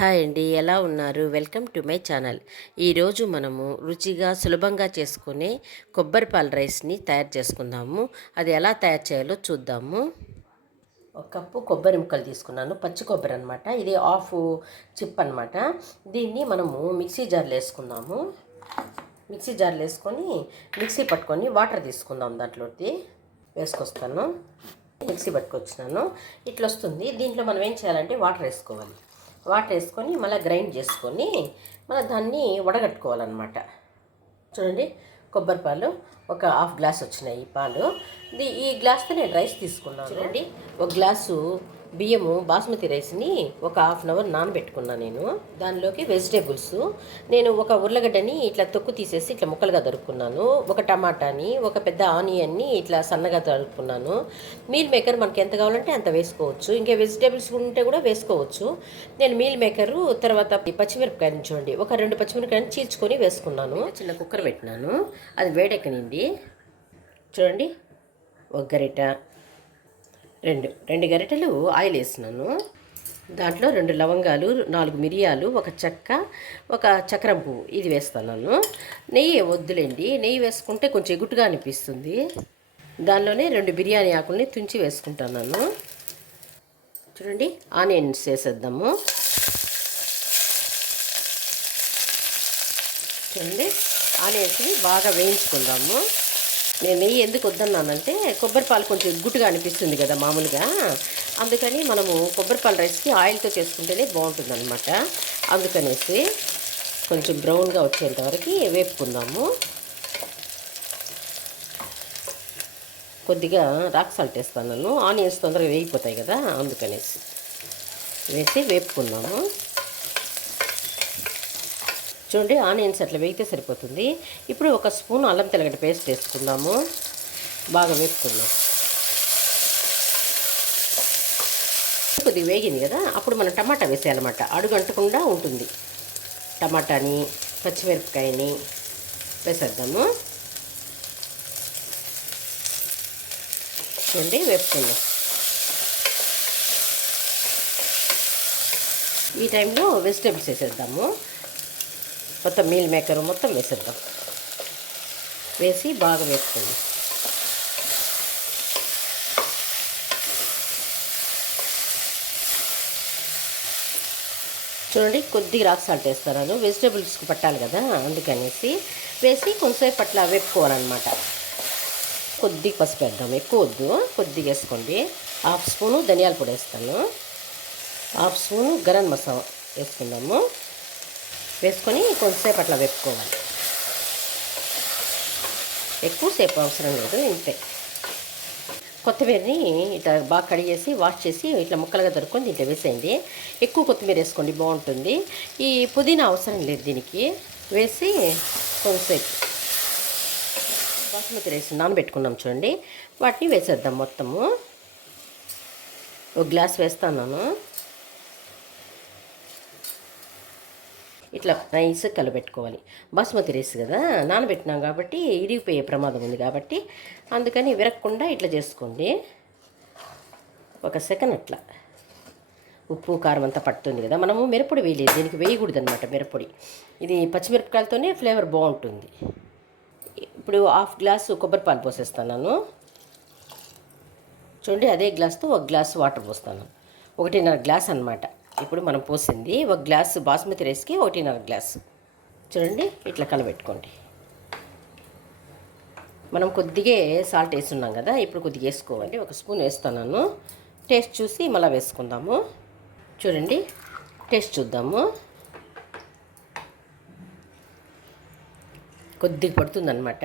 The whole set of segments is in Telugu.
హాయ్ అండి ఎలా ఉన్నారు? Welcome to my channel. ఈరోజు మనము రుచిగా సులభంగా చేసుకునే కొబ్బరి పాల రైస్ని తయారు చేసుకుందాము. అది ఎలా తయారు చేయాలో చూద్దాము. ఒక కప్పు కొబ్బరి ముక్కలు తీసుకున్నాను. పచ్చి కొబ్బరి అనమాట ఇది ఆఫ్ చిప్ అనమాట దీన్ని మనము మిక్సీ జార్లో వేసుకుందాము. మిక్సీ జార్లో వేసుకొని మిక్సీ పట్టుకొని వాటర్ తీసుకుందాం దాంట్లోకి. వేసుకొస్తాను. మిక్సీ పట్టుకొచ్చినాను. ఇట్లా వస్తుంది. దీంట్లో మనం ఏం చేయాలంటే వాటర్ వేసుకోవాలి. వాటర్ వేసుకొని మళ్ళీ గ్రైండ్ చేసుకొని మళ్ళీ దాన్ని వడగట్టుకోవాలన్నమాట. చూడండి కొబ్బరి పాలు ఒక హాఫ్ గ్లాస్ వచ్చినాయి ఈ పాలు. ఈ గ్లాస్తో నేను రైస్ తీసుకున్నాను. చూడండి. ఒక గ్లాసు బియ్యము బాస్మతి రైస్ని ఒక హాఫ్ అన్ అవర్ నానబెట్టుకున్నాను నేను. దానిలోకి వెజిటేబుల్స్. నేను ఒక ఉర్లగడ్డని ఇట్లా తొక్కు తీసేసి ఇట్లా ముక్కలుగా దొరుకున్నాను ఒక టమాటాని ఒక పెద్ద ఆనియన్ని ఇట్లా సన్నగా దొరుకున్నాను మీల్ మేకర్ మనకి ఎంత కావాలంటే అంత వేసుకోవచ్చు. ఇంకా వెజిటేబుల్స్ ఉంటే కూడా వేసుకోవచ్చు. నేను మీల్ మేకరు తర్వాత పచ్చిమిరపకాయలు చూడండి. ఒక రెండు పచ్చిమిరపకాయలు చీల్చుకొని వేసుకున్నాను. చిన్న కుక్కర్ పెట్టినాను. అది వేడెక్కనింది? చూడండి. ఒక గరిట రెండు రెండు గరిటెలు ఆయిల్ వేసినాను దాంట్లో రెండు లవంగాలు నాలుగు మిరియాలు ఒక చెక్క ఒక చక్రం పువ్వు. ఇది వేస్తాను నెయ్యి వద్దులేండి. నెయ్యి వేసుకుంటే కొంచెం ఎగుట్టుగా అనిపిస్తుంది. దానిలోనే రెండు బిర్యానీ ఆకుల్ని తుంచి వేసుకుంటాను చూడండి ఆనియన్స్ వేసేద్దాము. చూడండి ఆనియన్స్ని బాగా వేయించుకుందాము. నేను నెయ్యి ఎందుకు వద్దన్నానంటే కొబ్బరి పాలు కొంచెం ఎగ్గుట్టుగా అనిపిస్తుంది కదా మామూలుగా. అందుకని మనము కొబ్బరి పాలు రైస్కి ఆయిల్తో చేసుకుంటేనే బాగుంటుంది అనమాట అందుకనేసి కొంచెం బ్రౌన్గా వచ్చేంత వరకు వేపుకుందాము. కొద్దిగా రాక్ సాల్ట్ వేస్తాను. ఆనియన్స్ తొందరగా వేగిపోతాయి కదా అందుకనేసి. వేసి వేపుకుందాము. చూడండి ఆనియన్స్ అట్లా వేగితే సరిపోతుంది. ఇప్పుడు ఒక స్పూన్ అల్లం తెల్లగడ్డ పేస్ట్ వేసుకుందాము. బాగా వేపుకుందాం. కొద్దిగా వేగింది కదా అప్పుడు మనం టమాటా వేసేయాలన్నమాట. అడుగంటకుండా ఉంటుంది. టమాటాని పచ్చిమిరపకాయని వేసేద్దాము. చూడండి వేపుకుందాం. ఈ టైంలో వెజిటేబుల్స్ వేసేద్దాము. మొత్తం మీల్ మేకర్ మొత్తం వేసేద్దాం. వేసి బాగా వేసుకోండి చూడండి కొద్దిగా రాక్ సాల్ట్ వేస్తాను వెజిటేబుల్స్కి పట్టాలి కదా అందుకనేసి వేసి కొంతసేపు అట్లా వేపుకోవాలన్నమాట. కొద్దిగా పసుపు వేద్దాం. ఎక్కువ వద్దు కొద్దిగా వేసుకోండి. హాఫ్ స్పూను ధనియాల పొడి వేస్తాను. హాఫ్ స్పూను గరం మసాలా వేసుకుందాము. వేసుకొని కొంతసేపు అట్లా వేపుకోవాలి. ఎక్కువసేపు అవసరం లేదు ఇంతే. కొత్తిమీరని ఇట్లా బాగా కడిగేసి వాష్ చేసి ఇట్లా ముక్కలుగా దొరుకుని దీంట్లో వేసేయండి. ఎక్కువ కొత్తిమీర వేసుకోండి బాగుంటుంది. ఈ పుదీనా అవసరం లేదు దీనికి. వేసి కొంతసేపు బాసుమతి రైస్ నానబెట్టుకున్నాం చూడండి. వాటిని వేసేద్దాం మొత్తము. ఒక గ్లాస్ వేస్తాను. ఇట్లా నైస్ కలబెట్టుకోవాలి బాస్మతి రైస్ కదా నానబెట్టినాం కాబట్టి ఇరిగిపోయే ప్రమాదం ఉంది కాబట్టి అందుకని విరగకుండా ఇట్లా చేసుకోండి. ఒక సెకండ్ అట్లా. ఉప్పు కారం అంతా పట్టుతుంది కదా మనము మిరపొడి వేయలేదు దీనికి వేయకూడదు అనమాట మిరపొడి. ఇది పచ్చిమిరపకాయలతోనే ఫ్లేవర్ బాగుంటుంది. ఇప్పుడు హాఫ్ గ్లాసు కొబ్బరి పాలు పోసేస్తాను చూడండి అదే గ్లాస్తో ఒక గ్లాస్ వాటర్ పోస్తాను. ఒకటిన్నర గ్లాస్ అనమాట ఇప్పుడు మనం పోసింది ఒక గ్లాసు బాస్మతి రైస్కి ఒకటిన్నర గ్లాసు. చూడండి ఇట్లా కలబెట్టుకోండి. మనం కొద్దిగా సాల్ట్ వేస్తున్నాం కదా ఇప్పుడు కొద్దిగా వేసుకోవాలి. ఒక స్పూన్ వేస్తున్నాను. టేస్ట్ చూసి మళ్ళీ వేసుకుందాము. చూడండి టేస్ట్ చూద్దాము. కొద్దిగా పడుతుందనమాట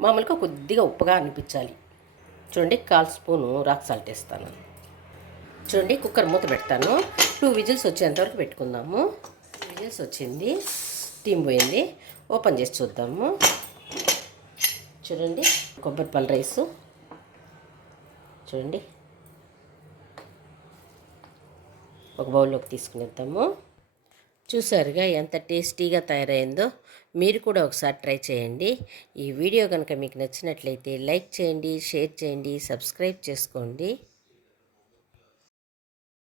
మామూలుగా కొద్దిగా ఉప్పుగా అనిపించాలి. చూడండి కాల్ స్పూను రాక్ సాల్ట్ వేస్తాను. చూడండి కుక్కర్ మూత పెడతాను. టూ విజిల్స్ వచ్చేంతవరకు పెట్టుకుందాము. విజిల్స్ వచ్చింది. స్టీమ్ పోయింది. ఓపెన్ చేసి చూద్దాము. చూడండి కొబ్బరి పల్ రైసు. చూడండి. ఒక బౌల్లోకి తీసుకునేద్దాము. చూసారుగా ఎంత టేస్టీగా తయారైందో. మీరు కూడా ఒకసారి ట్రై చేయండి. ఈ వీడియో కనుక మీకు నచ్చినట్లయితే లైక్ చేయండి షేర్ చేయండి సబ్స్క్రైబ్ చేసుకోండి.